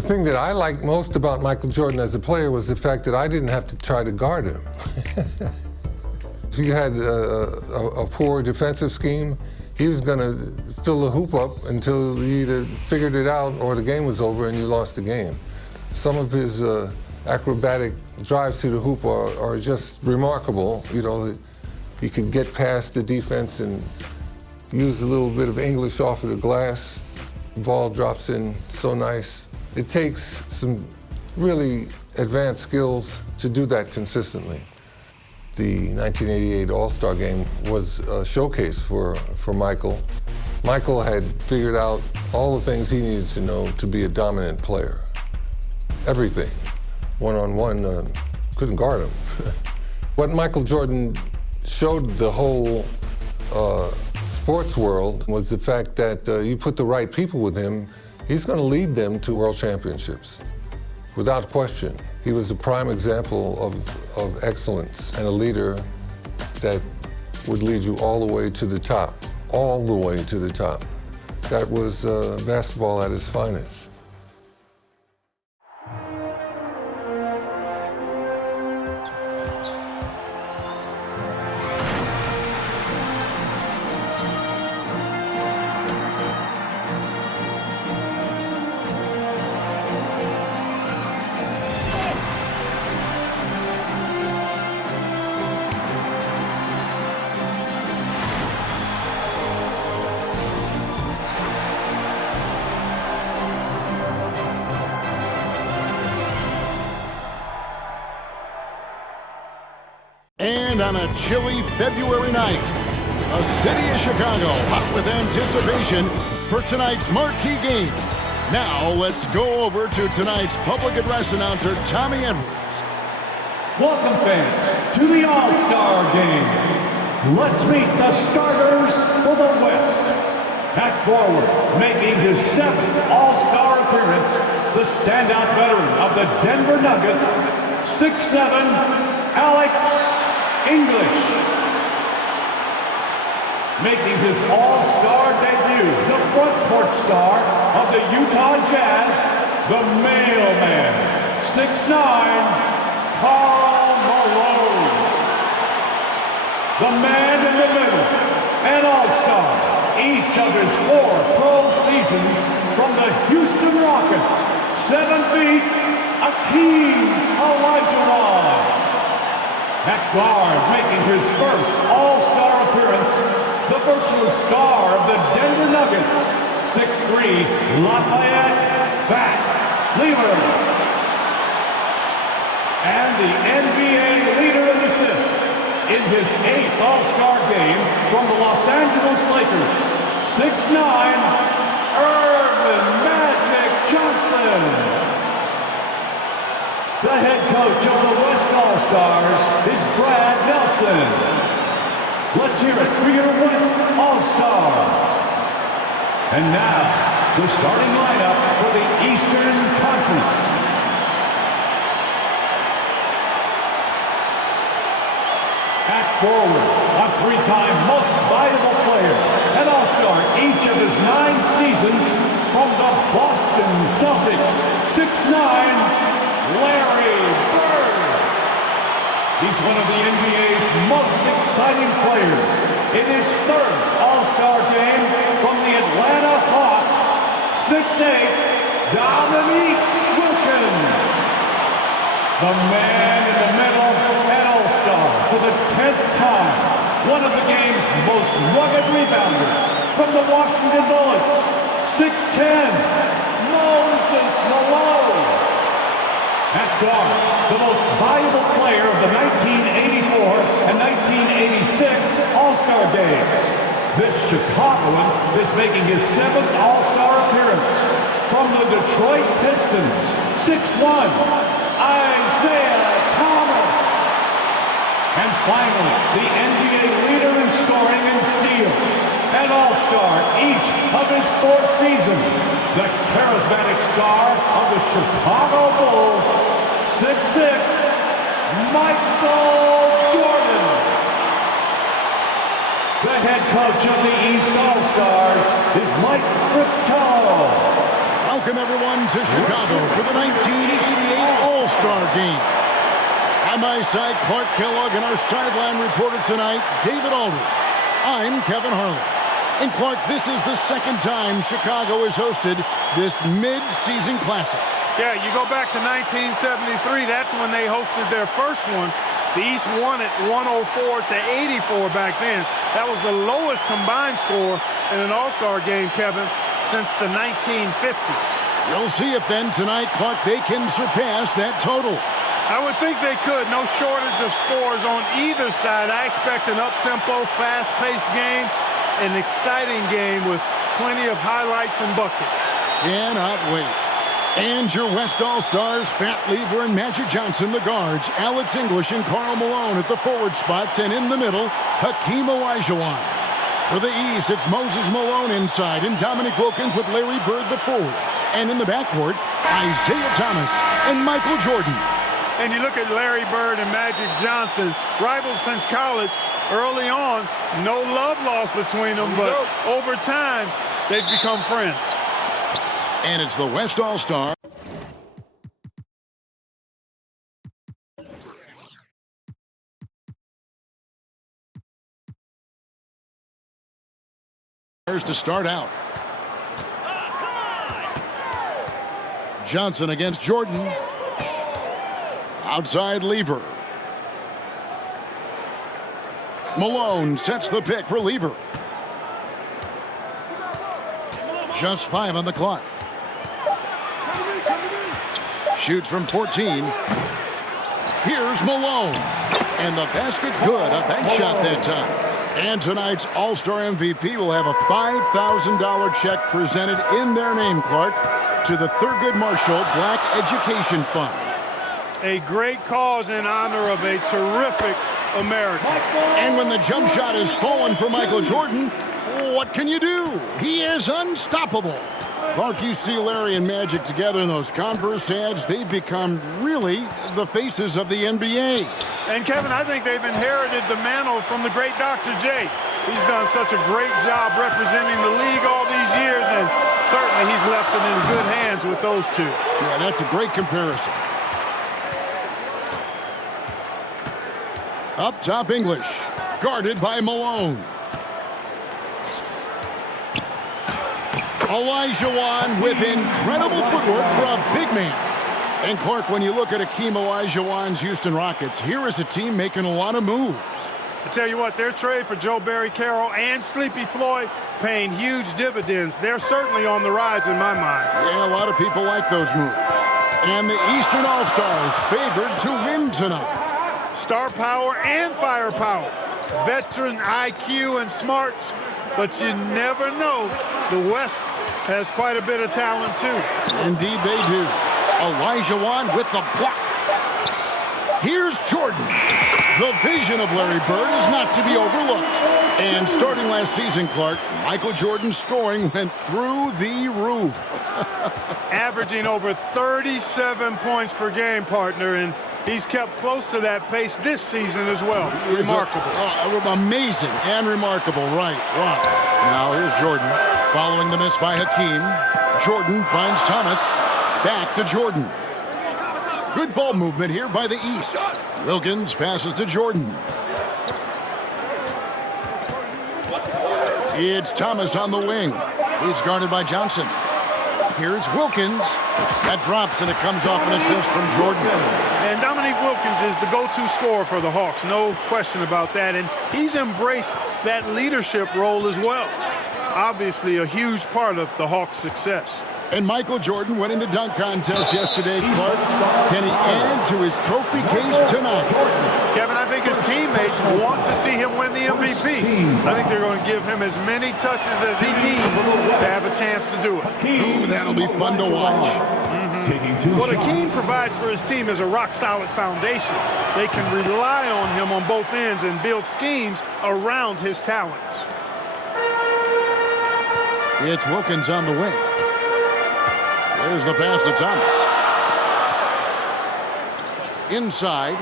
The thing that I liked most about Michael Jordan as a player was the fact that I didn't have to try to guard him. If you had a poor defensive scheme, he was going to fill the hoop up until you either figured it out or the game was over and you lost the game. Some of his acrobatic drives to the hoop are just remarkable. You know, he can get past the defense and use a little bit of English off of the glass. The ball drops in so nice. It takes some really advanced skills to do that consistently. The 1988 All-Star Game was a showcase for Michael. Michael had figured out all the things he needed to know to be a dominant player. Everything. One-on-one, couldn't guard him. What Michael Jordan showed the whole sports world was the fact that you put the right people with him, he's going to lead them to world championships, without question. He was a prime example of excellence and a leader that would lead you all the way to the top, all the way to the top. That was basketball at its finest. And on a chilly February night, the city of Chicago hot with anticipation for tonight's marquee game. Now let's go over to tonight's public address announcer, Tommy Edwards. Welcome fans to the All-Star Game. Let's meet the starters for the West. At forward, making his 7th All-Star appearance, the standout veteran of the Denver Nuggets, 6'7", Alex English. Making his All-Star debut, the front court star of the Utah Jazz, the mailman, 6'9", Karl Malone. The man in the middle, an All-Star, each of his 4 pro seasons from the Houston Rockets, 7 feet, Akeem Olajuwon. At guard, making his first All-Star appearance, the virtual star of the Denver Nuggets, 6'3", Lafayette Fat Lever. And the NBA leader in assists in his 8th All-Star game from the Los Angeles Lakers, 6'9", Irvin Magic Johnson. The head coach of the West All-Stars is Brad Nelson. Let's hear it for your West All-Stars. And now, the starting lineup for the Eastern Conference. At forward, a 3-time most valuable player, an All-Star each of his 9 seasons from the Boston Celtics, 6'9", Larry Bird. He's one of the NBA's most exciting players in his 3rd All-Star game from the Atlanta Hawks, 6'8", Dominique Wilkins. The man in the middle, an All-Star for the 10th time, one of the game's most rugged rebounders from the Washington Bullets, 6'10", Moses Malone. At guard, the most valuable player of the 1984 and 1986 All-Star Games. This Chicagoan is making his 7th All-Star appearance from the Detroit Pistons, 6'1", Isaiah Thomas. And finally, the NBA leader in scoring and steals, an All-Star each of his 4 seasons, the charismatic star of the Chicago Bulls, 6'6", Michael Jordan. The head coach of the East All-Stars is Mike Fratello. Now welcome everyone to Chicago for the 1988 All-Star Game. On my side, Clark Kellogg, and our sideline reporter tonight, David Aldridge. I'm Kevin Harlan. And Clark, this is the second time Chicago has hosted this mid-season classic. Yeah, you go back to 1973, that's when they hosted their first one. The East won it 104 to 84 back then. That was the lowest combined score in an All-Star game, Kevin, since the 1950s. We'll see if then tonight, Clark, they can surpass that total. I would think they could. No shortage of scores on either side. I expect an up-tempo, fast-paced game, an exciting game with plenty of highlights and buckets. Cannot wait. And your West All-Stars, Fat Lever and Magic Johnson, the guards, Alex English and Karl Malone at the forward spots, and in the middle, Hakeem Olajuwon. For the East, it's Moses Malone inside, and Dominique Wilkins with Larry Bird, the forwards. And in the backcourt, Isaiah Thomas and Michael Jordan. And you look at Larry Bird and Magic Johnson, rivals since college. Early on, no love lost between them, but over time, they've become friends. And it's the West All-Star. To start out. Johnson against Jordan. Outside Lever. Malone sets the pick for Lever. Just 5 on the clock. Shoots from 14. Here's Malone. And the basket good. A bank shot that time. And tonight's All-Star MVP will have a $5,000 check presented in their name, Clark, to the Thurgood Marshall Black Education Fund. A great cause in honor of a terrific American. And when the jump shot is fallen for Michael Jordan, what can you do? He is unstoppable. Clark, you see Larry and Magic together in those Converse ads. They've become really the faces of the NBA. And Kevin, I think they've inherited the mantle from the great Dr. J. He's done such a great job representing the league all these years, and certainly he's left it in good hands with those two. Yeah, that's a great comparison. Up top, English, guarded by Malone. Olajuwon with incredible footwork for a big man. And Clark, when you look at Hakeem Olajuwon's Houston Rockets, here is a team making a lot of moves. I tell you what, their trade for Joe Barry Carroll and Sleepy Floyd paying huge dividends. They're certainly on the rise in my mind. Yeah, a lot of people like those moves. And the Eastern All-Stars favored to win tonight. Star power and firepower. Veteran IQ and smarts. But you never know. The West has quite a bit of talent, too. Indeed, they do. Olajuwon with the block. Here's Jordan. The vision of Larry Bird is not to be overlooked. And starting last season, Clark, Michael Jordan's scoring went through the roof. Averaging over 37 points per game, partner, and he's kept close to that pace this season as well. Remarkable. Amazing and remarkable, right. Wow. Now here's Jordan. Following the miss by Hakeem. Jordan finds Thomas. Back to Jordan. Good ball movement here by the East. Wilkins passes to Jordan. It's Thomas on the wing. He's guarded by Johnson. Here's Wilkins. That drops, and it comes off an assist from Jordan. And Dominique Wilkins is the go-to scorer for the Hawks. No question about that. And he's embraced that leadership role as well. Obviously a huge part of the Hawks' success. And Michael Jordan winning the dunk contest yesterday, Clark. Can he add to his trophy case tonight? Kevin, I think his teammates want to see him win the MVP. I think they're going to give him as many touches as he needs to have a chance to do it. Ooh, that'll be fun to watch. What Hakeem provides for his team is a rock-solid foundation. They can rely on him on both ends and build schemes around his talents. It's Wilkins on the wing. There's the pass to Thomas. Inside.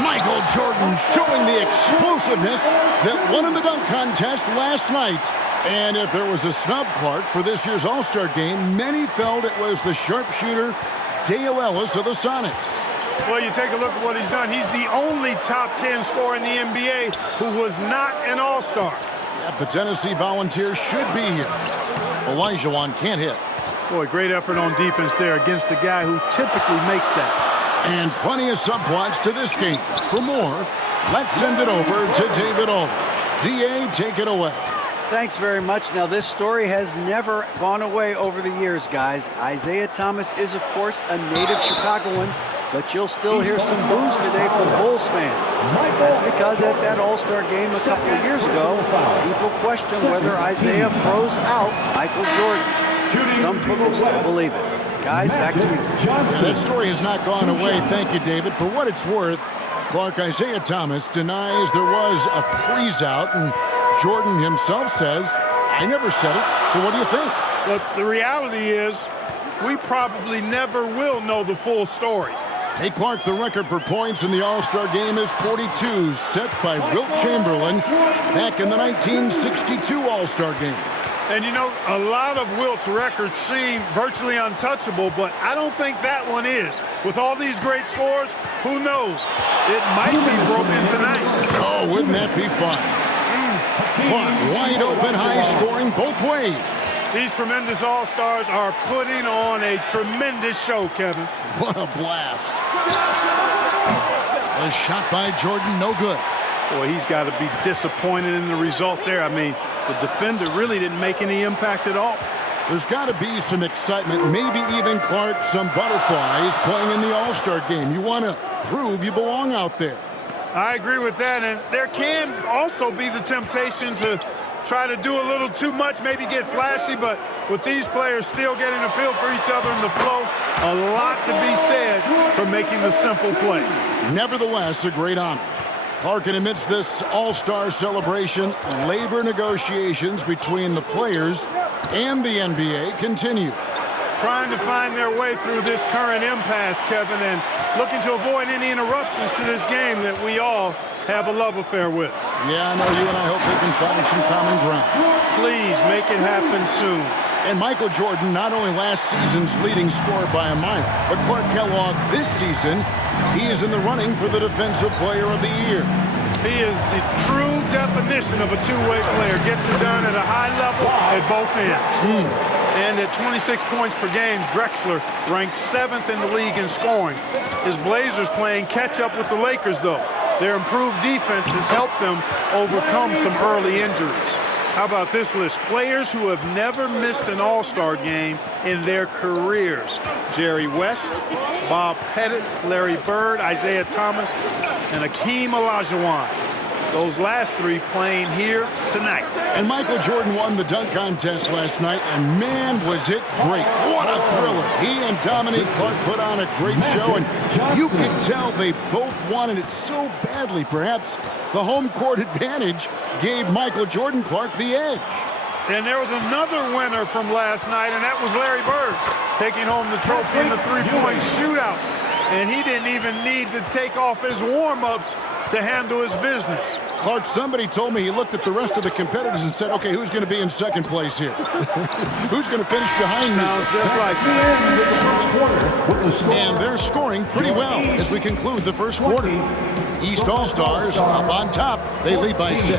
Michael Jordan showing the explosiveness that won in the dunk contest last night. And if there was a snub, Clark, for this year's All-Star game, many felt it was the sharpshooter Dale Ellis of the Sonics. Well, you take a look at what he's done. He's the only top 10 scorer in the NBA who was not an All-Star. The Tennessee Volunteers should be here. Olajuwon can't hit. Boy, great effort on defense there against a guy who typically makes that. And plenty of subplots to this game. For more, let's send it over to David Alden. DA, take it away. Thanks very much. Now, this story has never gone away over the years, guys. Isaiah Thomas is, of course, a native Chicagoan, but you'll still hear some boos today from Bulls fans. That's because at that All-Star game a couple of years ago, people questioned whether Isaiah froze out Michael Jordan. Some people still believe it. Guys, back to you. Yeah, that story has not gone away. Thank you, David. For what it's worth, Clark, Isaiah Thomas denies there was a freeze-out, and Jordan himself says, I never said it. So what do you think? But the reality is, we probably never will know the full story. Hey, Clark, the record for points in the All-Star game is 42, set by Wilt Chamberlain back in the 1962 All-Star game. And you know, a lot of Wilt's records seem virtually untouchable, but I don't think that one is. With all these great scores, who knows? It might be broken tonight. Oh, wouldn't that be fun? Clark, wide open, high scoring both ways. These tremendous All-Stars are putting on a tremendous show, Kevin. What a blast. A shot by Jordan, no good. Boy, he's got to be disappointed in the result there. I mean, the defender really didn't make any impact at all. There's got to be some excitement, maybe even, Clark, some butterflies playing in the All-Star game. You want to prove you belong out there. I agree with that, and there can also be the temptation to try to do a little too much, maybe get flashy, but with these players still getting a feel for each other in the flow, a lot to be said for making the simple play. Nevertheless, a great honor. Clark, amidst this All-Star celebration, labor negotiations between the players and the NBA continue. Trying to find their way through this current impasse, Kevin, and looking to avoid any interruptions to this game that we all have a love affair with. Yeah, I know you and I hope they can find some common ground. Please make it happen soon. And Michael Jordan, not only last season's leading scorer by a mile, but Clark Kellogg this season, he is in the running for the Defensive Player of the Year. He is the true definition of a two-way player. Gets it done at a high level at both ends. And at 26 points per game, Drexler ranks 7th in the league in scoring. His Blazers playing catch-up with the Lakers, though. Their improved defense has helped them overcome some early injuries. How about this list? Players who have never missed an All-Star game in their careers. Jerry West, Bob Pettit, Larry Bird, Isaiah Thomas, and Hakeem Olajuwon. Those last three playing here tonight. And Michael Jordan won the dunk contest last night, and man, was it great. What a thriller. He and Dominique Clark put on a great show, and you could tell they both wanted it so badly. Perhaps the home court advantage gave Michael Jordan Clark the edge. And there was another winner from last night, and that was Larry Bird, taking home the trophy in the three-point shootout. And he didn't even need to take off his warm-ups to handle his business. Clark, somebody told me he looked at the rest of the competitors and said, okay, who's going to be in second place here? Who's going to finish behind me? Sounds just like that. And they're scoring pretty well as we conclude the first quarter. East All-Stars up on top. They lead by 6.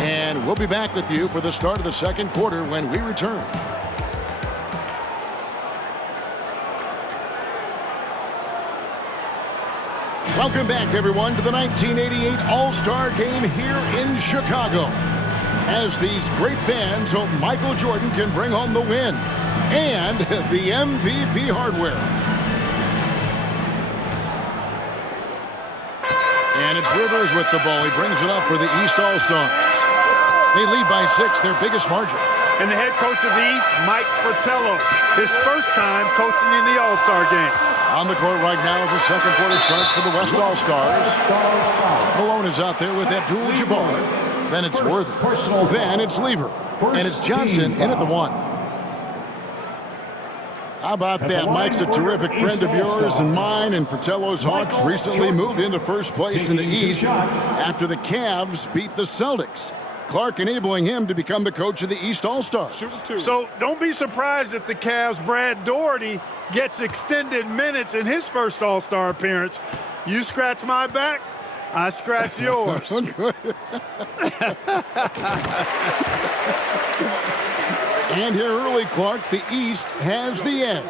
And we'll be back with you for the start of the second quarter when we return. Welcome back, everyone, to the 1988 All-Star Game here in Chicago. As these great fans hope Michael Jordan can bring home the win and the MVP hardware. And it's Rivers with the ball. He brings it up for the East All-Stars. They lead by 6, their biggest margin. And the head coach of the East, Mike Fratello, his first time coaching in the All-Star game. On the court right now as the second quarter starts for the West All-Stars. Malone is out there with Abdul-Jabbar. Then it's Worthy. Then it's Lever. And it's Johnson in at the 1. How about that? Mike's a terrific friend of yours and mine, and Fratello's Hawks recently moved into first place in the East after the Cavs beat the Celtics. Clark enabling him to become the coach of the East All-Stars. So don't be surprised if the Cavs' Brad Daugherty gets extended minutes in his first All-Star appearance. You scratch my back, I scratch yours. And here early, Clark, the East has the edge.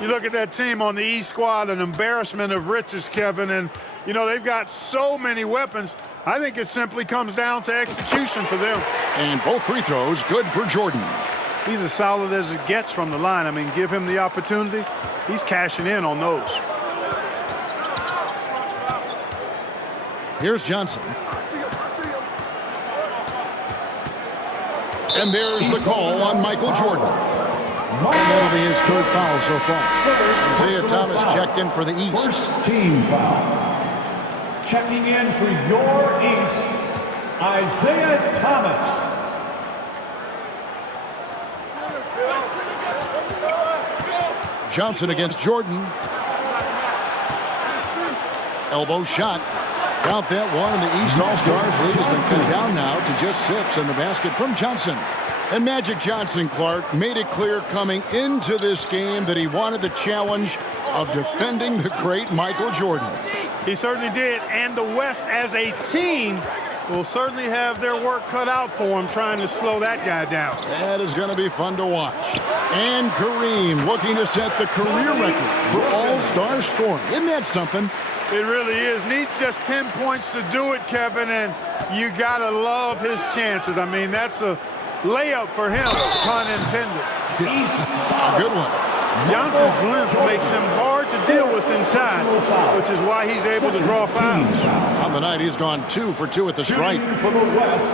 You look at that team on the East squad, an embarrassment of riches, Kevin, and, you know, they've got so many weapons. I think it simply comes down to execution for them. And both free throws good for Jordan. He's as solid as it gets from the line. I mean, give him the opportunity, he's cashing in on those. Here's Johnson. And there's the call on Michael Jordan. And that'll be his third foul so far. Isaiah Thomas checked in for the East. First team foul. Checking in for your East, Isaiah Thomas. Johnson against Jordan. Elbow shot. Count that one, and the East All-Stars lead has been cut down now to just 6 in the basket from Johnson. And Magic Johnson, Clark, made it clear coming into this game that he wanted the challenge of defending the great Michael Jordan. He certainly did, and the West as a team will certainly have their work cut out for him trying to slow that guy down. That is going to be fun to watch. And Kareem looking to set the career record for all-star scoring. Isn't that something? It really is. Needs just 10 points to do it, Kevin, and you got to love his chances. I mean, that's a layup for him, pun intended. A good one. Johnson's length makes him hard to deal with inside, which is why he's able to draw fouls. On the night, he's gone 2 for 2 at the stripe. For the West,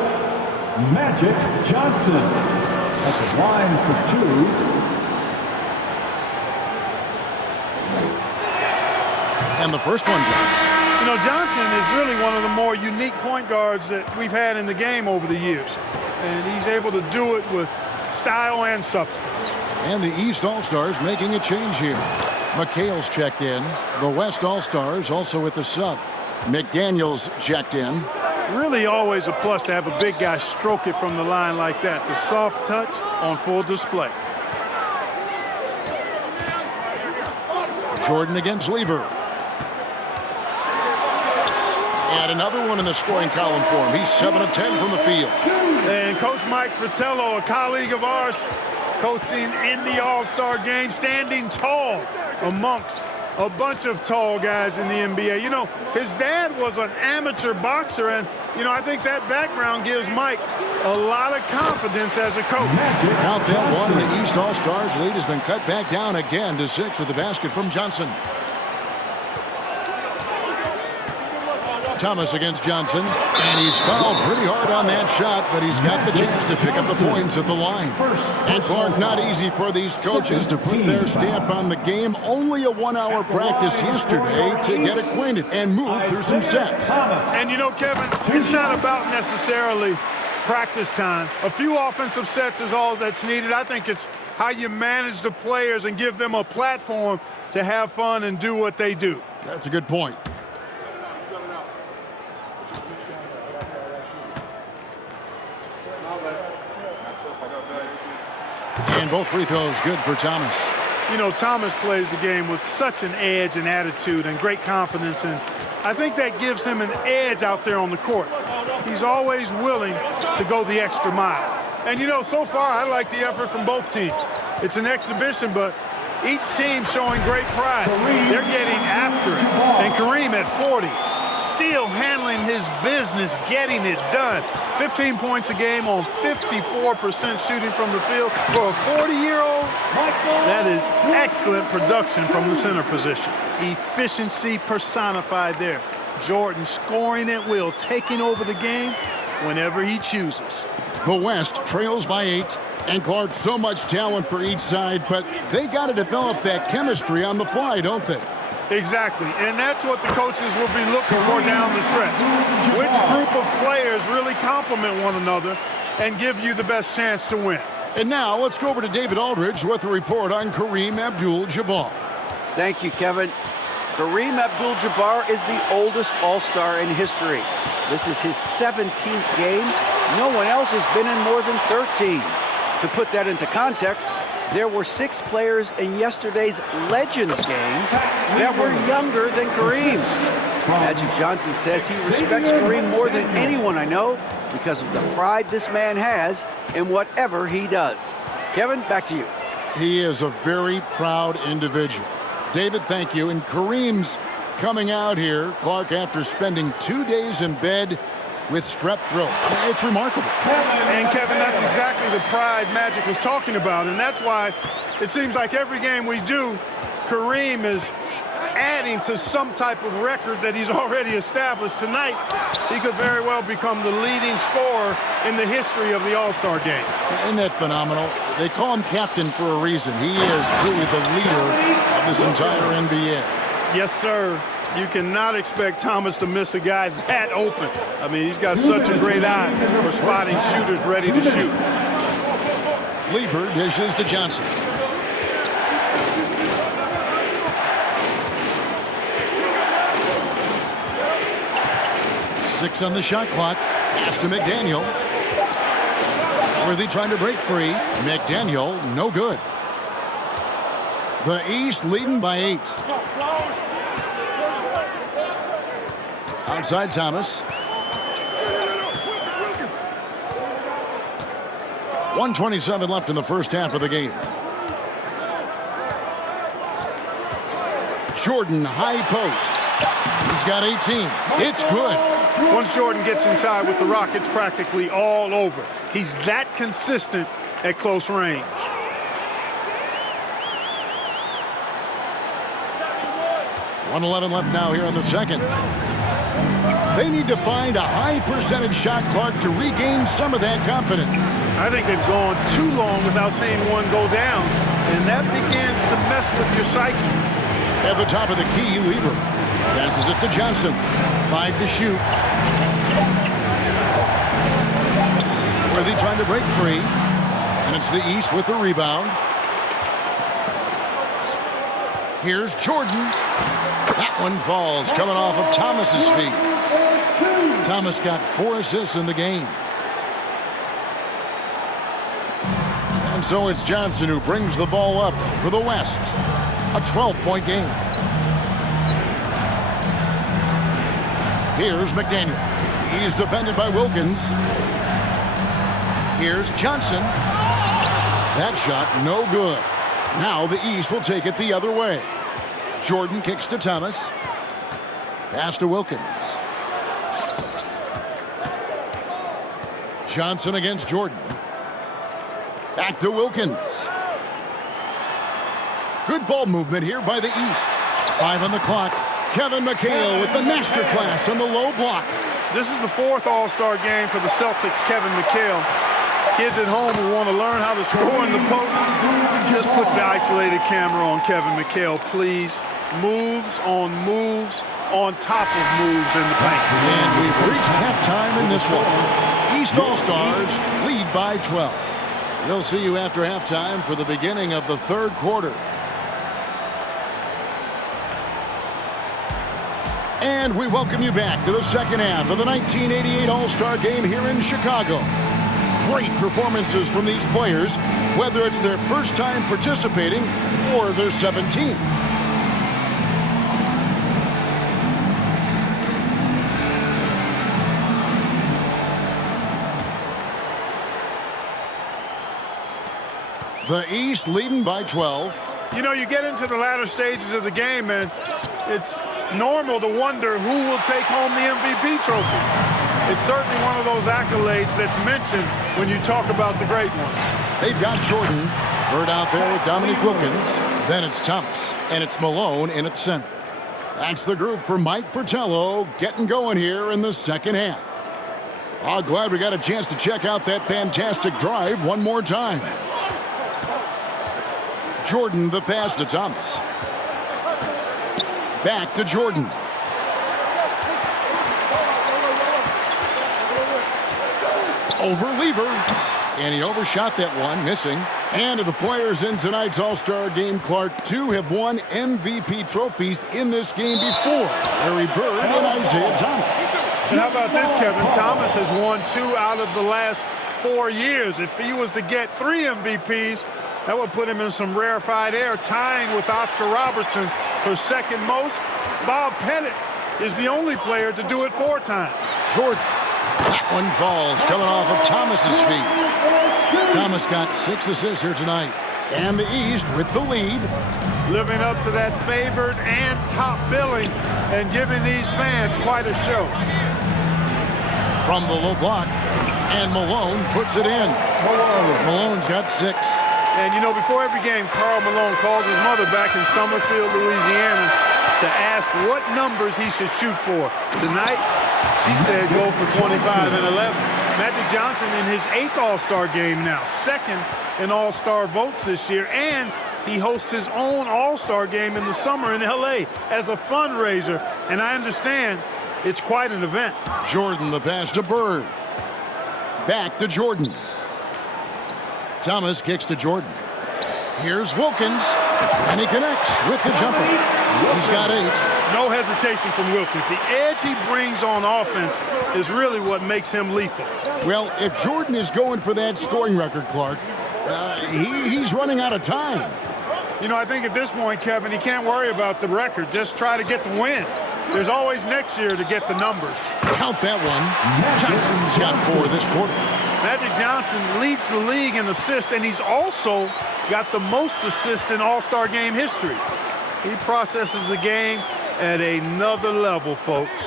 Magic Johnson at the line for 2. And the first one drops. You know, Johnson is really one of the more unique point guards that we've had in the game over the years. And he's able to do it with style and substance. And the East All-Stars making a change here. McHale's checked in. The West All-Stars also with the sub. McDaniels checked in. Really always a plus to have a big guy stroke it from the line like that. The soft touch on full display. Jordan against Lever. And another one in the scoring column for him. He's 7 of 10 from the field. And Coach Mike Fratello, a colleague of ours, coaching in the All-Star game, standing tall amongst a bunch of tall guys in the NBA. You know, his dad was an amateur boxer, and, you know, I think that background gives Mike a lot of confidence as a coach. Count that one, and the East All-Stars lead has been cut back down again to 6 with the basket from Johnson. Thomas against Johnson, and he's fouled pretty hard on that shot, but he's got the chance to pick up the points at the line. And Clark, not easy for these coaches to put their stamp on the game. Only a 1-hour practice yesterday to get acquainted and move through some sets. And you know, Kevin, it's not about necessarily practice time. A few offensive sets is all that's needed. I think it's how you manage the players and give them a platform to have fun and do what they do. That's a good point. And both free throws good for Thomas. You know, Thomas plays the game with such an edge and attitude and great confidence, and I think that gives him an edge out there on the court. He's always willing to go the extra mile. And, you know, so far I like the effort from both teams. It's an exhibition, but each team showing great pride. They're getting after it. And Kareem at 40, still handling his business, getting it done. 15 points a game on 54% shooting from the field. For a 40-year-old, that is excellent production from the center position. Efficiency personified there. Jordan scoring at will, taking over the game whenever he chooses. The West trails by 8. And Clark, so much talent for each side, but they got to develop that chemistry on the fly, don't they? Exactly, and that's what the coaches will be looking for down the stretch. Which group of players really complement one another and give you the best chance to win? And now let's go over to David Aldridge with a report on Kareem Abdul-Jabbar. Thank you, Kevin. Kareem Abdul-Jabbar is the oldest All-Star in history. This is his 17th game No one else has been in more than 13. To put that into context, there were 6 players in yesterday's Legends game that were younger than Kareem. Magic Johnson says he respects Kareem more than anyone I know because of the pride this man has in whatever he does. Kevin, back to you. He is a very proud individual. David, thank you. And Kareem's coming out here, Clark, after spending 2 days in bed with strep throat. It's remarkable. And Kevin, that's exactly the pride Magic was talking about, and that's why it seems like every game we do, Kareem is adding to some type of record that he's already established. Tonight, he could very well become the leading scorer in the history of the All-Star game. Isn't that phenomenal? They call him captain for a reason. He is truly the leader of this entire NBA. Yes, sir. You cannot expect Thomas to miss a guy that open. I mean, he's got such a great eye for spotting shooters ready to shoot. Lever dishes to Johnson. Six on the shot clock. Pass to McDaniel. Worthy trying to break free. McDaniel, no good. The East leading by 8. Outside Thomas. 1:27 left in the first half of the game. Jordan, high post. He's got 18. It's good. Once Jordan gets inside with the rock, it's practically all over. He's that consistent at close range. .111 left now here in the second. They need to find a high percentage shot, Clark, to regain some of that confidence. I think they've gone too long without seeing one go down, and that begins to mess with your psyche. At the top of the key, Lever passes it to Johnson. 5 to shoot. Worthy trying to break free, and it's the East with the rebound. Here's Jordan. That one falls, coming off of Thomas's feet. Thomas got 4 assists in the game. And so it's Johnson who brings the ball up for the West. A 12-point game. Here's McDaniel. He's defended by Wilkins. Here's Johnson. That shot no good. Now the East will take it the other way. Jordan kicks to Thomas. Pass to Wilkins. Johnson against Jordan. Back to Wilkins. Good ball movement here by the East. 5 on the clock. Kevin McHale with the masterclass on the low block. This is the 4th All-Star game for the Celtics, Kevin McHale. Kids at home who want to learn how to score in the post, just put the isolated camera on Kevin McHale, please. Moves on top of moves in the paint. And we've reached halftime in this one. East All-Stars lead by 12. We'll see you after halftime for the beginning of the 3rd quarter. And we welcome you back to the second half of the 1988 All-Star Game here in Chicago. Great performances from these players, whether it's their first time participating or their 17th. The East leading by 12. You know, you get into the latter stages of the game, and it's normal to wonder who will take home the MVP trophy. It's certainly one of those accolades that's mentioned when you talk about the great ones. They've got Jordan. Bird out there with Dominique Wilkins. Then it's Thomas, and it's Malone in at center. That's the group for Mike Fratello getting going here in the second half. Oh, glad we got a chance to check out that fantastic drive one more time. Jordan, the pass to Thomas. Back to Jordan. Over Lever. And he overshot that one, missing. And of the players in tonight's All-Star Game, Clark, 2 have won MVP trophies in this game before. Larry Bird and Isaiah Thomas. And how about this, Kevin? Thomas has won 2 out of the last 4 years. If he was to get 3 MVPs, that would put him in some rarefied air, tying with Oscar Robertson for second most. Bob Pettit is the only player to do it 4 times. Jordan. That one falls, coming off of Thomas's feet. Thomas got 6 assists here tonight. And the East with the lead. Living up to that favored and top billing and giving these fans quite a show. From the low block, and Malone puts it in. Malone's got 6. And, you know, before every game, Karl Malone calls his mother back in Summerfield, Louisiana, to ask what numbers he should shoot for. Tonight, she said go for 25 and 11. Magic Johnson in his 8th All-Star game now, 2nd in All-Star votes this year, and he hosts his own All-Star game in the summer in L.A. as a fundraiser, and I understand it's quite an event. Jordan, the pass to Bird. Back to Jordan. Thomas kicks to Jordan. Here's Wilkins, and he connects with the jumper. He's got 8. No hesitation from Wilkins. The edge he brings on offense is really what makes him lethal. Well, if Jordan is going for that scoring record, Clark, he's running out of time. You know, I think at this point, Kevin, he can't worry about the record. Just try to get the win. There's always next year to get the numbers. Count that one. Johnson's got 4 this quarter. Magic Johnson leads the league in assists, and he's also got the most assists in All-Star game history. He processes the game at another level, folks.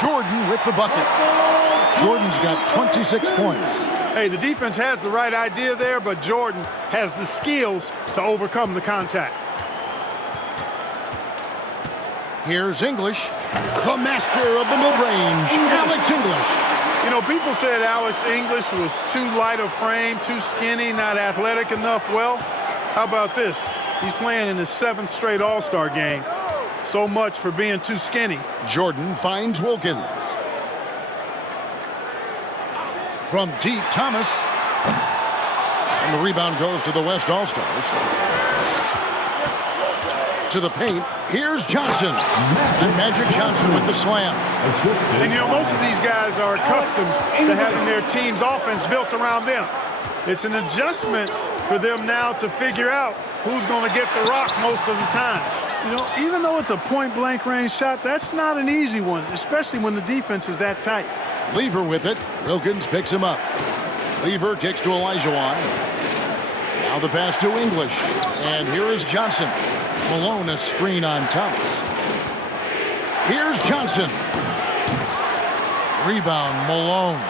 Jordan with the bucket. Jordan's got 26 points. Hey, the defense has the right idea there, but Jordan has the skills to overcome the contact. Here's English, the master of the mid-range, Alex English. You know, people said Alex English was too light of frame, too skinny, not athletic enough. Well, how about this? He's playing in his 7th straight All-Star game. So much for being too skinny. Jordan finds Wilkins. From deep, Thomas. And the rebound goes to the West All-Stars. To the paint, here's Johnson. And Magic Johnson with the slam. And, you know, most of these guys are accustomed to having their team's offense built around them. It's an adjustment for them now to figure out who's going to get the rock most of the time. You know, even though it's a point-blank range shot, that's not an easy one, especially when the defense is that tight. Lever with it. Wilkins picks him up. Lever kicks to Olajuwon. Now the pass to English. And here is Johnson. Malone a screen on Thomas. Here's Johnson. Rebound, Malone.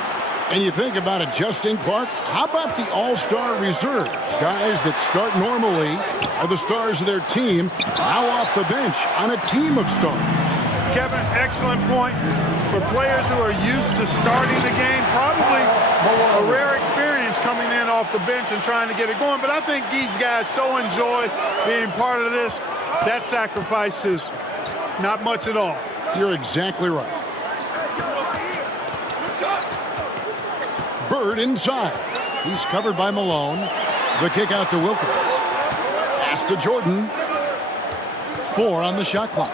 And you think about adjusting, Clark, how about the all-star reserves? Guys that start normally are the stars of their team, now off the bench on a team of stars. Kevin, excellent point. For players who are used to starting the game, probably a rare experience coming in off the bench and trying to get it going. But I think these guys so enjoy being part of this, that sacrifice is not much at all. You're exactly right. Bird inside. He's covered by Malone. The kick out to Wilkins. Pass to Jordan. 4 on the shot clock.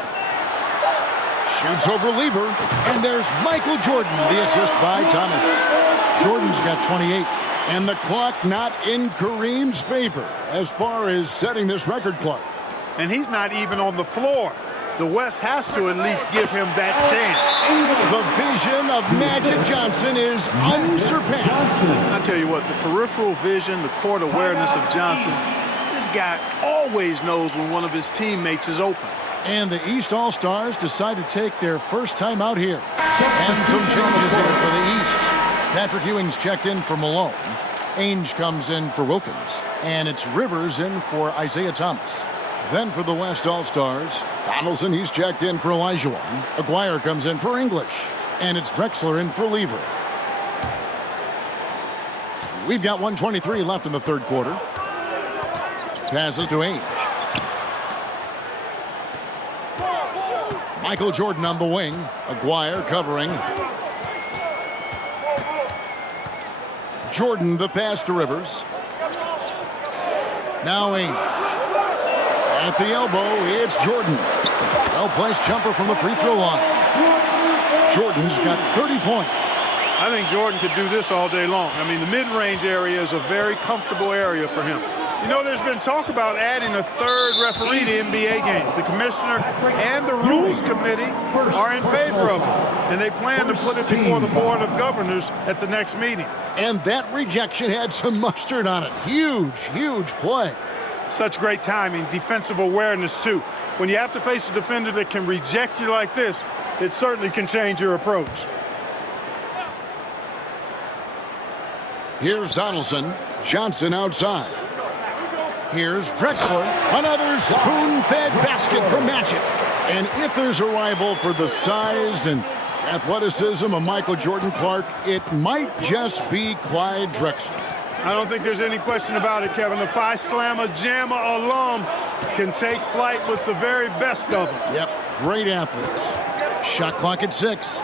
Shoots over Lever. And there's Michael Jordan, the assist by Thomas. Jordan's got 28. And the clock not in Kareem's favor as far as setting this record clock. And he's not even on the floor. The West has to at least give him that chance. The vision of Magic Johnson is unsurpassed. I tell you what, the peripheral vision, the court awareness of Johnson, this guy always knows when one of his teammates is open. And the East All-Stars decide to take their first time out here. And some changes here for the East. Patrick Ewing's checked in for Malone. Ainge comes in for Wilkins. And it's Rivers in for Isaiah Thomas. Then for the West All-Stars, Donaldson, he's checked in for Olajuwon. Aguirre comes in for English. And it's Drexler in for Lever. We've got 1:23 left in the third quarter. Passes to Ainge. Michael Jordan on the wing. Aguirre covering. Jordan the pass to Rivers. Now Ainge. At the elbow, it's Jordan. Well-placed jumper from the free throw line. Jordan's got 30 points. I think Jordan could do this all day long. I mean, the mid-range area is a very comfortable area for him. You know, there's been talk about adding a third referee to NBA games. The commissioner and the rules committee are in favor of it, and they plan to put it before the board of governors at the next meeting. And that rejection had some mustard on it. Huge, huge play. Such great timing, defensive awareness, too. When you have to face a defender that can reject you like this, it certainly can change your approach. Here's Donaldson. Johnson outside. Here's Drexler. Another spoon-fed basket for Magic. And if there's a rival for the size and athleticism of Michael Jordan Clark, it might just be Clyde Drexler. I don't think there's any question about it, Kevin. The Phi Slamma Jamma alum can take flight with the very best of them. Yep, great athletes. Shot clock at 6.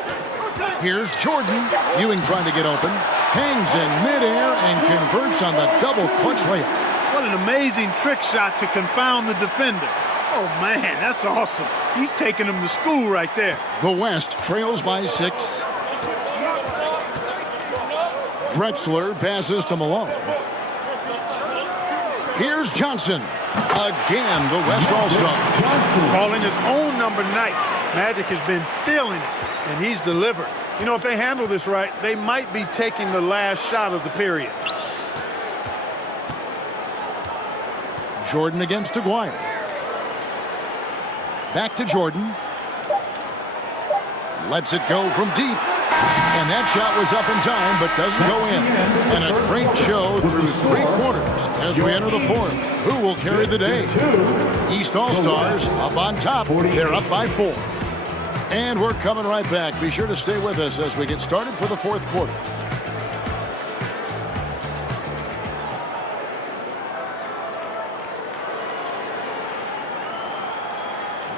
Here's Jordan. Ewing trying to get open. Hangs in midair and converts on the double clutch layup. What an amazing trick shot to confound the defender. Oh, man, that's awesome. He's taking him to school right there. The West trails by 6. Drexler passes to Malone. Here's Johnson. Again, the West All-Star. Calling his own number night. Magic has been feeling it, and he's delivered. You know, if they handle this right, they might be taking the last shot of the period. Jordan against Aguirre. Back to Jordan. Lets it go from deep. And that shot was up in time, but doesn't go in. And a great show through 3 quarters as we enter the 4th. Who will carry the day? East All-Stars up on top. They're up by 4. And we're coming right back. Be sure to stay with us as we get started for the 4th quarter.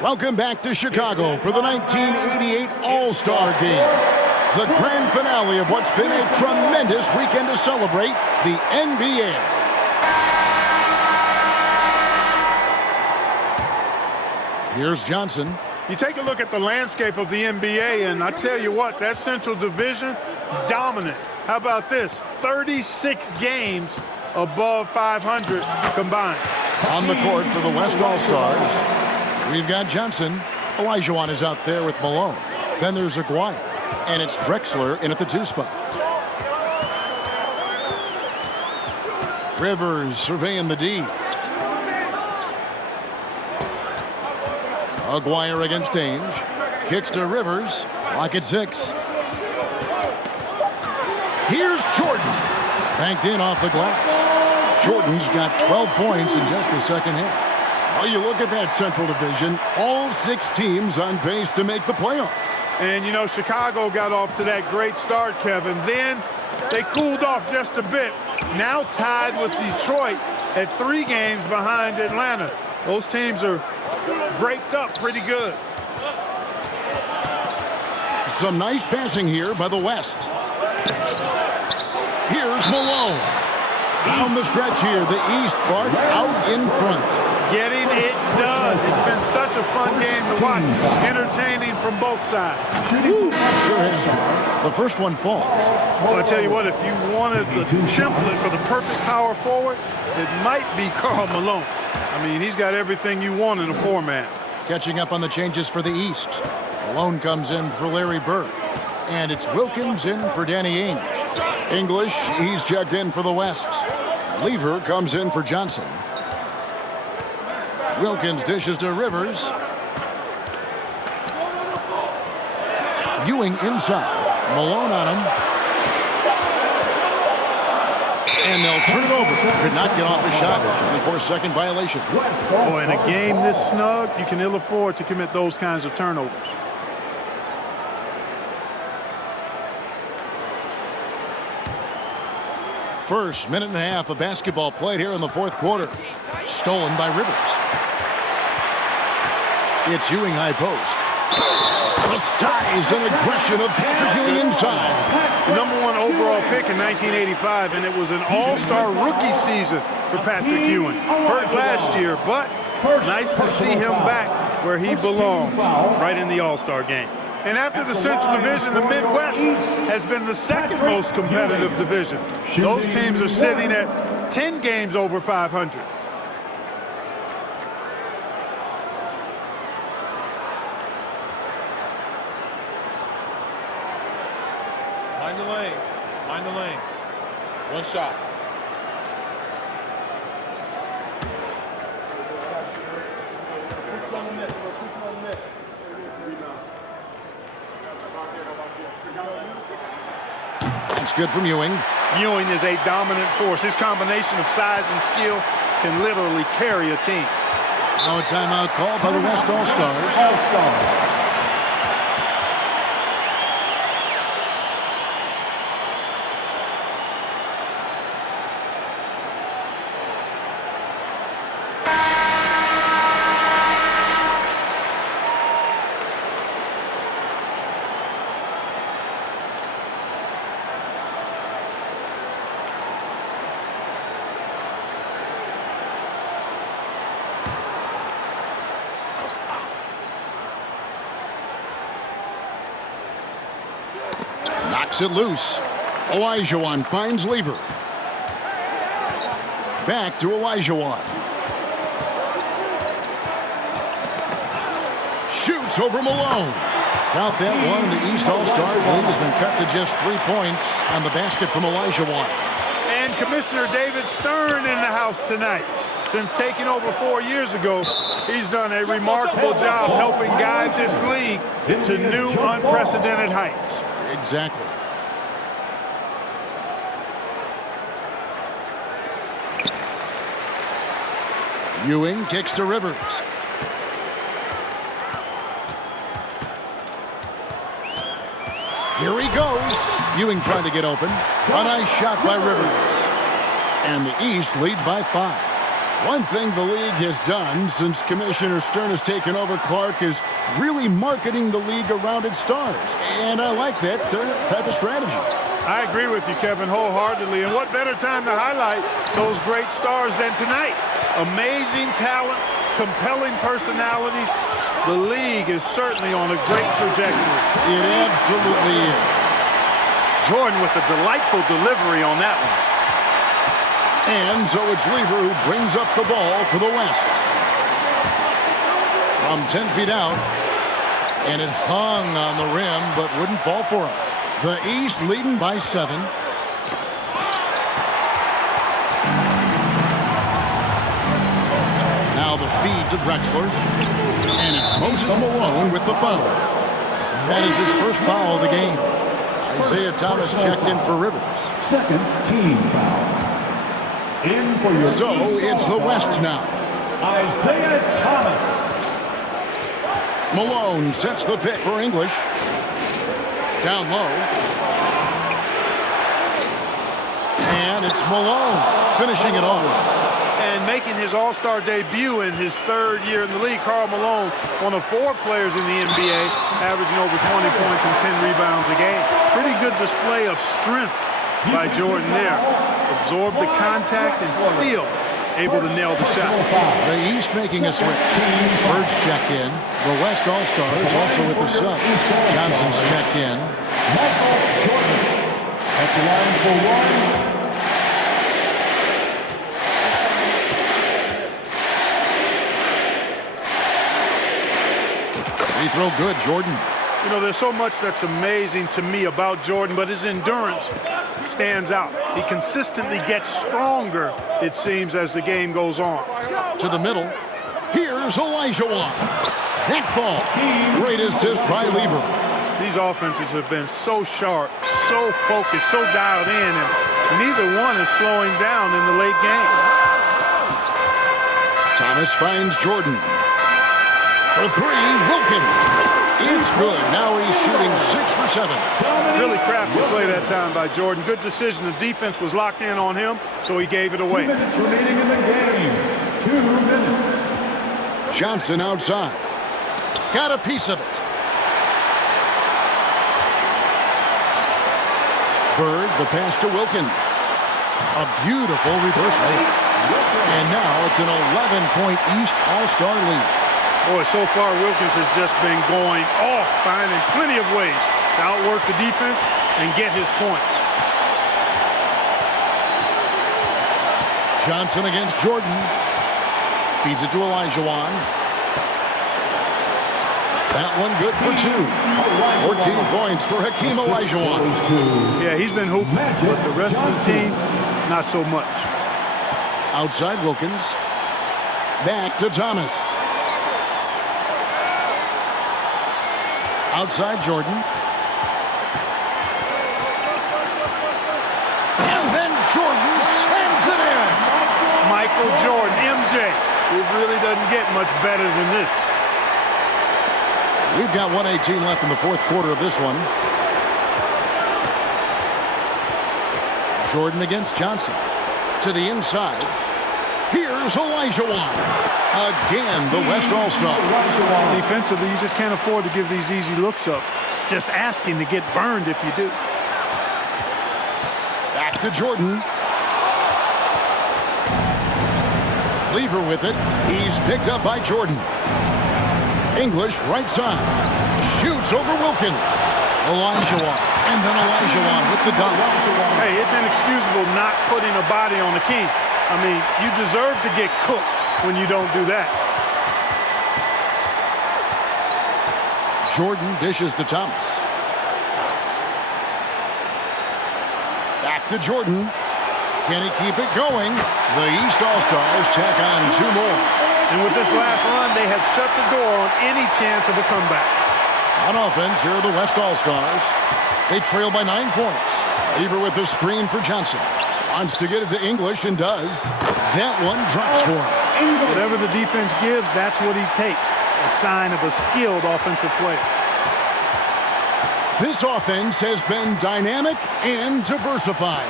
Welcome back to Chicago for the 1988 All-Star Game. The grand finale of what's been a tremendous weekend to celebrate the NBA. Here's Johnson. You take a look at the landscape of the NBA, and I tell you what, that Central Division, dominant. How about this? 36 games above 500 combined. On the court for the West All-Stars, we've got Johnson. Olajuwon is out there with Malone. Then there's Aguirre. And it's Drexler in at the 2 spot. Rivers surveying the D. Aguirre against Ainge. Kicks to Rivers. Clock at 6. Here's Jordan. Banked in off the glass. Jordan's got 12 points in just the second half. Well, you look at that Central Division, all 6 teams on pace to make the playoffs. And, you know, Chicago got off to that great start, Kevin. Then they cooled off just a bit. Now tied with Detroit at 3 games behind Atlanta. Those teams are breaked up pretty good. Some nice passing here by the West. Here's Malone. Down the stretch here, the East, Clark out in front. Getting it done. It's been such a fun game to watch. Entertaining from both sides. Woo, sure has been. The first one falls. Well, I tell you what, if you wanted the template for the perfect power forward, it might be Karl Malone. I mean, he's got everything you want in a 4-man. Catching up on the changes for the East. Malone comes in for Larry Bird. And it's Wilkins in for Danny Ainge. English, he's checked in for the West. Lever comes in for Johnson. Wilkins dishes to Rivers. Ewing inside. Malone on him. And they'll turn it over. Could not get off a shot. 24-second violation. Boy, in a game this snug, you can ill afford to commit those kinds of turnovers. First minute and a half of basketball played here in the 4th quarter. Stolen by Rivers. It's Ewing high post. The size and aggression of Patrick Ewing inside. The #1 overall pick in 1985, and it was an all-star rookie season for Patrick Ewing. Hurt last year, but nice to see him back where he belongs, right in the All-Star game. And after the Central Division, the Midwest has been the second most competitive division. Those teams are sitting at 10 games over 500. Mind the lanes. Mind the lanes. One shot. That's good from Ewing. Ewing is a dominant force. His combination of size and skill can literally carry a team. Now a timeout call by the West All-Stars. All-Star. Knocks it loose. Olajuwon finds Lever. Back to Olajuwon. Shoots over Malone. Count that one. The East All-Stars lead has been cut to just 3 points on the basket from Olajuwon. And Commissioner David Stern in the house tonight. Since taking over 4 years ago, he's done a remarkable job helping guide this league to new unprecedented heights. Exactly. Ewing kicks to Rivers. Here he goes. Ewing trying to get open. A nice shot by Rivers. And the East leads by 5. One thing the league has done since Commissioner Stern has taken over, Clark, is really marketing the league around its stars. And I like that type of strategy. I agree with you, Kevin, wholeheartedly. And what better time to highlight those great stars than tonight? Amazing talent, compelling personalities. The league is certainly on a great trajectory. It absolutely is. Jordan with a delightful delivery on that one. And so it's Lever who brings up the ball for the West. From 10 feet out. And it hung on the rim, but wouldn't fall for him. The East leading by 7. Now the feed to Drexler. And it's Moses Malone with the foul. That is his first foul of the game. Isaiah Thomas checked in for Rivers. Second team foul. In for your So it's the West now. Isaiah Thomas. Malone sets the pick for English. Down low. And it's Malone finishing it off. And making his All-Star debut in his 3rd year in the league, Karl Malone, one of 4 players in the NBA, averaging over 20 points and 10 rebounds a game. Pretty good display of strength by Jordan there. Absorbed the contact and still able to nail the shot. The East making a switch. Birds checked in. The West All-Stars also with the sub. Johnson's checked in. Michael Jordan at the line for one. Free throw good, Jordan. You know, there's so much that's amazing to me about Jordan, but his endurance stands out. He consistently gets stronger, it seems, as the game goes on. To the middle. Here's Olajuwon. That ball. Great assist by Lever. These offenses have been so sharp, so focused, so dialed in, and neither one is slowing down in the late game. Thomas finds Jordan. For 3, Wilkins. It's good. Now he's shooting 6 for 7. Really crafty play that time by Jordan. Good decision. The defense was locked in on him, so he gave it away. 2 minutes remaining in the game. 2 minutes. Johnson outside. Got a piece of it. Bird, the pass to Wilkins. A beautiful reverse layup. And now it's an 11-point East All-Star lead. Boy, so far Wilkins has just been going off, finding plenty of ways to outwork the defense and get his points. Johnson against Jordan. Feeds it to Olajuwon. That one good for 2. 14 points for Hakeem Olajuwon. Yeah, he's been hooping, but the rest of the team, not so much. Outside Wilkins. Back to Thomas. Outside Jordan. And then Jordan slams it in. Michael Jordan, MJ. It really doesn't get much better than this. We've got 1:18 left in the fourth quarter of this one. Jordan against Johnson. To the inside. Here's Olajuwon. Again, the West All-Star. Defensively, you just can't afford to give these easy looks up. Just asking to get burned if you do. Back to Jordan. Lever with it. He's picked up by Jordan. English right side. Shoots over Wilkins. Olajuwon. And then Olajuwon with the dunk. Hey, it's inexcusable not putting a body on the key. I mean, you deserve to get cooked when you don't do that. Jordan dishes to Thomas. Back to Jordan. Can he keep it going? The East All-Stars check on 2 more. And with this last run, they have shut the door on any chance of a comeback. On offense, here are the West All-Stars. They trail by 9 points. Lever with the screen for Johnson. Wants to get it to English and does. That one drops for him. Whatever the defense gives, that's what he takes. A sign of a skilled offensive player. This offense has been dynamic and diversified.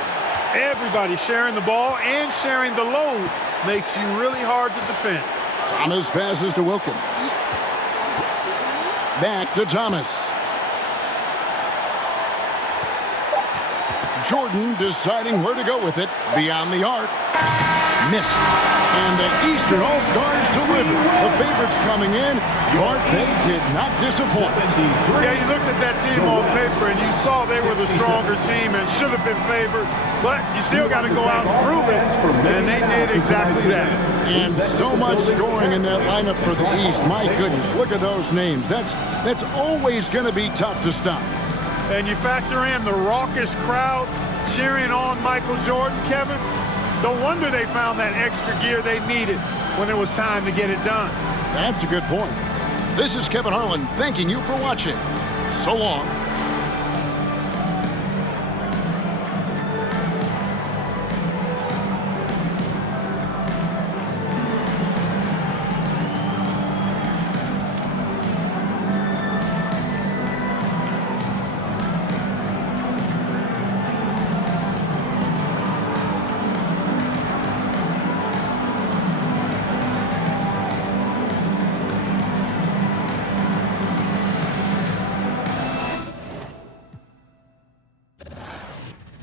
Everybody sharing the ball and sharing the load makes you really hard to defend. Thomas passes to Wilkins. Back to Thomas. Jordan deciding where to go with it. Beyond the arc. Missed. And the Eastern All-Stars deliver. The favorites coming in. But they did not disappoint. Yeah, you looked at that team on paper and you saw they were the stronger team and should have been favored. But you still got to go out and prove it. And they did exactly that. And so much scoring in that lineup for the East. My goodness, look at those names. That's always going to be tough to stop. And you factor in the raucous crowd cheering on Michael Jordan, Kevin. No wonder they found that extra gear they needed when it was time to get it done. That's a good point. This is Kevin Harlan thanking you for watching. So long.